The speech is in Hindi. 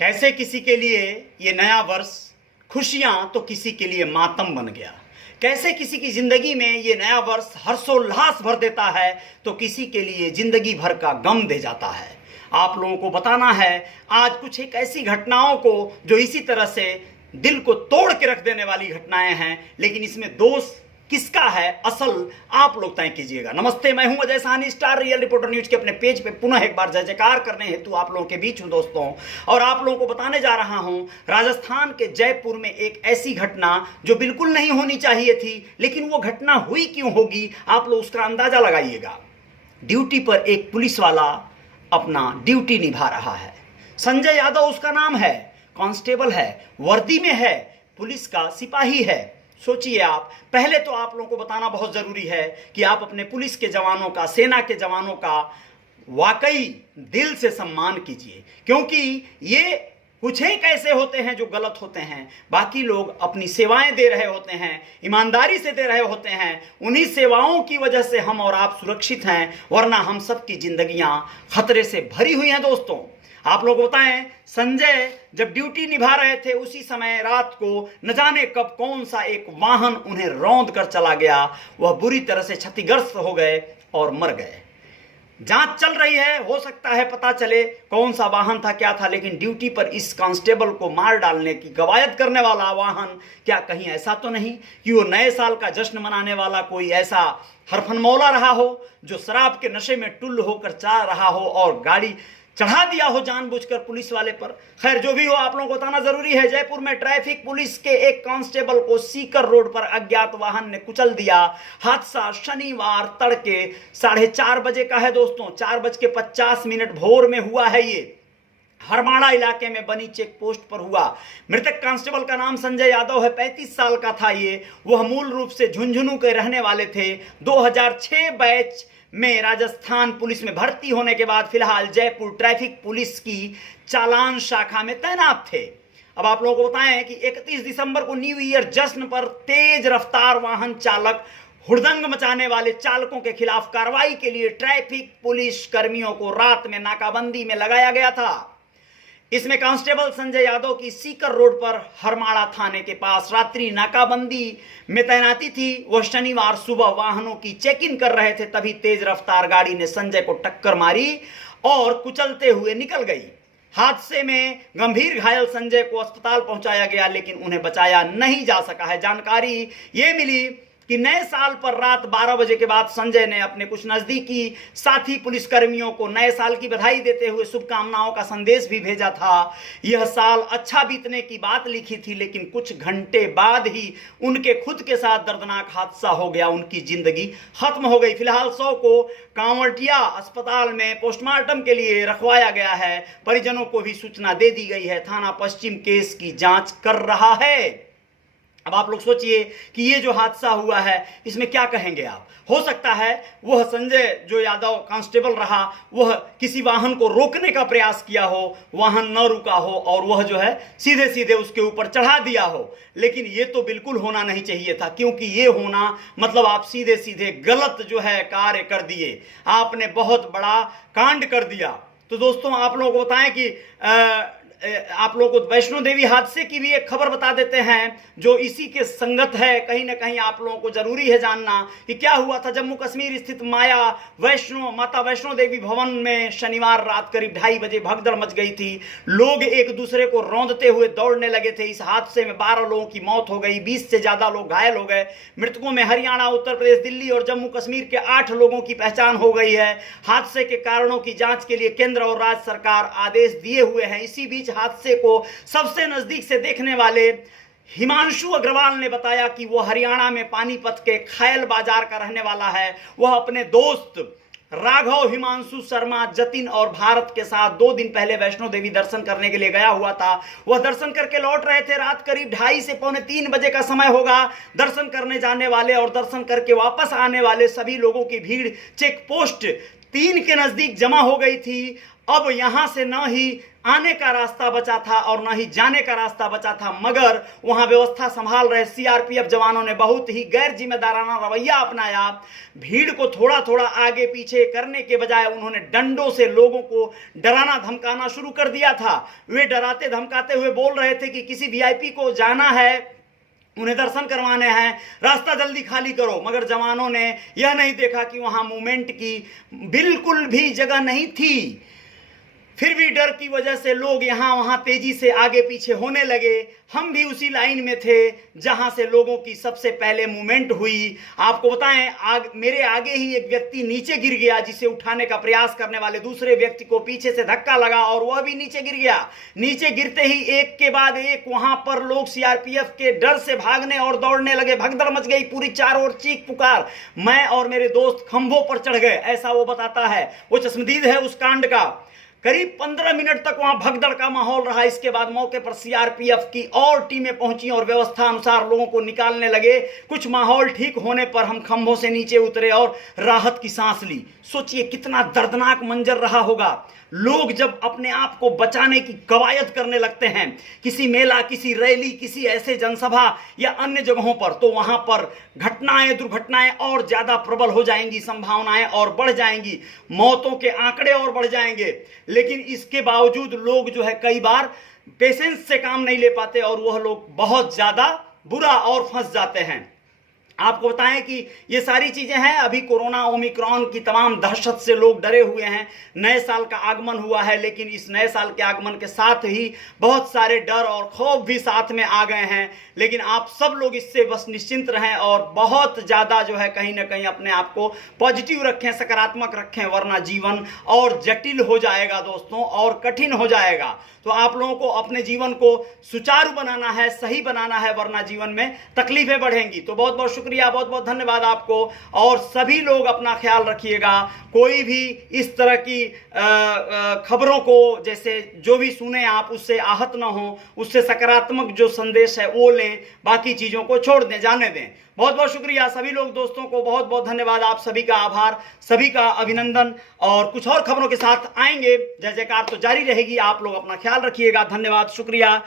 कैसे किसी के लिए ये नया वर्ष खुशियां तो किसी के लिए मातम बन गया। कैसे किसी की जिंदगी में ये नया वर्ष हर्षोल्लास भर देता है तो किसी के लिए जिंदगी भर का गम दे जाता है। आप लोगों को बताना है आज कुछ एक ऐसी घटनाओं को जो इसी तरह से दिल को तोड़ के रख देने वाली घटनाएं हैं, लेकिन इसमें दोष किसका है असल आप लोग तय कीजिएगा। नमस्ते, मैं हूं Ajay Sahni, star real reporter news के अपने पेज पे पुनः एक बार जय जयकार करने हेतु आप लोगों के बीच हूं दोस्तों। और आप लोगों को बताने जा रहा हूं राजस्थान के जयपुर में एक ऐसी घटना जो बिल्कुल नहीं होनी चाहिए थी, लेकिन वो घटना हुई क्यों होगी आप लोग उसका अंदाजा लगाइएगा। ड्यूटी पर एक पुलिस वाला अपना ड्यूटी निभा रहा है। संजय यादव उसका नाम है, कांस्टेबल है, वर्दी में है, पुलिस का सिपाही है। सोचिए आप, पहले तो आप लोगों को बताना बहुत जरूरी है कि आप अपने पुलिस के जवानों का, सेना के जवानों का वाकई दिल से सम्मान कीजिए, क्योंकि ये कुछ एक ऐसे होते हैं जो गलत होते हैं। बाकी लोग अपनी सेवाएं दे रहे होते हैं, ईमानदारी से दे रहे होते हैं। उन्हीं सेवाओं की वजह से हम और आप सुरक्षित हैं, वरना हम सबकी जिंदगियां खतरे से भरी हुई हैं दोस्तों। आप लोग बताएं, संजय जब ड्यूटी निभा रहे थे उसी समय रात को न जाने कब कौन सा एक वाहन उन्हें रौंद कर चला गया। वह बुरी तरह से क्षतिग्रस्त हो गए और मर गए। जांच चल रही है, हो सकता है पता चले कौन सा वाहन था, क्या था, लेकिन ड्यूटी पर इस कांस्टेबल को मार डालने की कवायद करने वाला वाहन क्या कहीं ऐसा तो नहीं कि वो नए साल का जश्न मनाने वाला कोई ऐसा हरफनमौला रहा हो जो शराब के नशे में टुल्ल होकर जा रहा हो और गाड़ी चढ़ा दिया हो जानबूझकर पुलिस वाले पर। खैर जो भी हो, आप लोगों को बताना जरूरी है, जयपुर में ट्रैफिक पुलिस के एक कांस्टेबल को सीकर रोड पर अज्ञात वाहन ने कुचल दिया। हादसा शनिवार तड़के 4:30 बजे का है दोस्तों। 4:50 भोर में हुआ है। ये हरमाड़ा इलाके में बनी चेक पोस्ट पर हुआ। मृतक कांस्टेबल का नाम संजय यादव है, 35 साल का था ये। वह मूल रूप से झुंझुनू के रहने वाले थे। 2006 बैच में राजस्थान पुलिस में भर्ती होने के बाद फिलहाल जयपुर ट्रैफिक पुलिस की चालान शाखा में तैनात थे। अब आप लोगों को बताएं कि 31 दिसंबर को न्यू ईयर जश्न पर तेज रफ्तार वाहन चालक हुड़दंग मचाने वाले चालकों के खिलाफ कार्रवाई के लिए ट्रैफिक पुलिस कर्मियों को रात में नाकाबंदी में लगाया गया था। इसमें कांस्टेबल संजय यादव की सीकर रोड पर हरमाड़ा थाने के पास रात्रि नाकाबंदी में तैनाती थी। वह शनिवार सुबह वाहनों की चेक इन कर रहे थे, तभी तेज रफ्तार गाड़ी ने संजय को टक्कर मारी और कुचलते हुए निकल गई। हादसे में गंभीर घायल संजय को अस्पताल पहुंचाया गया, लेकिन उन्हें बचाया नहीं जा सका है। जानकारी ये मिली कि नए साल पर रात 12 बजे के बाद संजय ने अपने कुछ नजदीकी साथी पुलिसकर्मियों को नए साल की बधाई देते हुए शुभकामनाओं का संदेश भी भेजा था। यह साल अच्छा बीतने की बात लिखी थी, लेकिन कुछ घंटे बाद ही उनके खुद के साथ दर्दनाक हादसा हो गया। उनकी जिंदगी खत्म हो गई। फिलहाल शव को कांवटिया अस्पताल में पोस्टमार्टम के लिए रखवाया गया है। परिजनों को भी सूचना दे दी गई है। थाना पश्चिम केस की जांच कर रहा है। अब आप लोग सोचिए कि ये जो हादसा हुआ है इसमें क्या कहेंगे आप। हो सकता है वह संजय जो यादव कांस्टेबल रहा, वह किसी वाहन को रोकने का प्रयास किया हो, वाहन न रुका हो और वह जो है सीधे सीधे उसके ऊपर चढ़ा दिया हो। लेकिन ये तो बिल्कुल होना नहीं चाहिए था, क्योंकि ये होना मतलब आप सीधे सीधे गलत जो है कार्य कर दिए, आपने बहुत बड़ा कांड कर दिया। तो दोस्तों आप लोगों को बताएं कि आप लोगों को वैष्णो देवी हादसे की भी एक खबर बता देते हैं जो इसी के संगत है। कहीं ना कहीं आप लोगों को जरूरी है जानना कि क्या हुआ था। जम्मू कश्मीर स्थित माता वैष्णो देवी भवन में शनिवार रात करीब 2:30 बजे भगदड़ मच गई थी। लोग एक दूसरे को रौंदते हुए दौड़ने लगे थे। इस हादसे में 12 लोगों की मौत हो गई, 20 से ज्यादा लोग घायल हो गए। मृतकों में हरियाणा, उत्तर प्रदेश, दिल्ली और जम्मू कश्मीर के 8 लोगों की पहचान हो गई है। हादसे के कारणों की जांच के लिए केंद्र और राज्य सरकार आदेश दिए हुए हैं। इसी बीच हादसे को सबसे नजदीक से देखने वाले हिमांशु अग्रवाल ने बताया कि वो हरियाणा में पानीपत के खैल बाजार का रहने वाला है। वह अपने दोस्त राघव, हिमांशु शर्मा, जतिन और भारत के साथ 2 दिन पहले वैष्णो देवी दर्शन करने के लिए गया हुआ था। वह दर्शन करके लौट रहे थे। रात करीब 2:30 से पौने 3 बजे का समय होगा। दर्शन करने जाने वाले और दर्शन करके वापस आने वाले सभी लोगों की भीड़ चेक पोस्ट 3 के नजदीक जमा हो गई थी अब यहां से न ही आने का रास्ता बचा था और न ही जाने का रास्ता बचा था, मगर वहां व्यवस्था संभाल रहे सीआरपीएफ जवानों ने बहुत ही गैर जिम्मेदाराना रवैया अपनाया। भीड़ को थोड़ा थोड़ा आगे पीछे करने के बजाय उन्होंने डंडों से लोगों को डराना धमकाना शुरू कर दिया था। वे डराते धमकाते हुए बोल रहे थे कि किसी वीआईपी को जाना है, उन्हें दर्शन करवाने हैं, रास्ता जल्दी खाली करो। मगर जवानों ने यह नहीं देखा कि वहां मूवमेंट की बिल्कुल भी जगह नहीं थी। फिर भी डर की वजह से लोग यहाँ वहाँ तेजी से आगे पीछे होने लगे। हम भी उसी लाइन में थे जहाँ से लोगों की सबसे पहले मूवमेंट हुई। आपको बताएं, मेरे आगे ही एक व्यक्ति नीचे गिर गया, जिसे उठाने का प्रयास करने वाले दूसरे व्यक्ति को पीछे से धक्का लगा और वह भी नीचे गिर गया। नीचे गिरते ही एक के बाद एक वहां पर लोग सीआरपीएफ के डर से भागने और दौड़ने लगे। भगदड़ मच गई, पूरी चारों ओर चीख पुकार। मैं और मेरे दोस्त खंभों पर चढ़ गए, ऐसा वो बताता है। वो चश्मदीद है उस कांड का। करीब 15 मिनट तक वहां भगदड़ का माहौल रहा। इसके बाद मौके पर सीआरपीएफ की और टीमें पहुंची और व्यवस्था अनुसार लोगों को निकालने लगे। कुछ माहौल ठीक होने पर हम खंभों से नीचे उतरे और राहत की सांस ली। सोचिए कितना दर्दनाक मंजर रहा होगा। लोग जब अपने आप को बचाने की कवायद करने लगते हैं, किसी मेला, किसी रैली, किसी ऐसे जनसभा या अन्य जगहों पर, तो वहां पर घटनाएं, दुर्घटनाएं और ज्यादा प्रबल हो जाएंगी, संभावनाएं और बढ़ जाएंगी, मौतों के आंकड़े और बढ़ जाएंगे। लेकिन इसके बावजूद लोग जो है कई बार पेशेंस से काम नहीं ले पाते और वह लोग बहुत ज्यादा बुरा और फंस जाते हैं। आपको बताएं कि ये सारी चीजें हैं। अभी कोरोना ओमिक्रॉन की तमाम दहशत से लोग डरे हुए हैं। नए साल का आगमन हुआ है, लेकिन इस नए साल के आगमन के साथ ही बहुत सारे डर और खौफ भी साथ में आ गए हैं। लेकिन आप सब लोग इससे बस निश्चिंत रहें और बहुत ज़्यादा जो है कहीं ना कहीं अपने आप को पॉजिटिव रखें, सकारात्मक रखें, वरना जीवन और जटिल हो जाएगा दोस्तों, और कठिन हो जाएगा। तो आप लोगों को अपने जीवन को सुचारू बनाना है, सही बनाना है, वरना जीवन में तकलीफें बढ़ेंगी। तो बहुत बहुत शुक्रिया, बहुत बहुत धन्यवाद आपको। और सभी लोग अपना ख्याल रखिएगा। कोई भी इस तरह की खबरों को, जैसे जो भी सुने आप, उससे आहत ना हो, उससे सकारात्मक जो संदेश है वो लें, बाकी चीज़ों को छोड़ दें, जाने दें। बहुत बहुत शुक्रिया सभी लोग, दोस्तों को बहुत बहुत धन्यवाद। आप सभी का आभार, सभी का अभिनंदन। और कुछ और खबरों के साथ आएंगे। जय जयकार तो जारी रहेगी। आप लोग अपना ख्याल रखिएगा। धन्यवाद, शुक्रिया।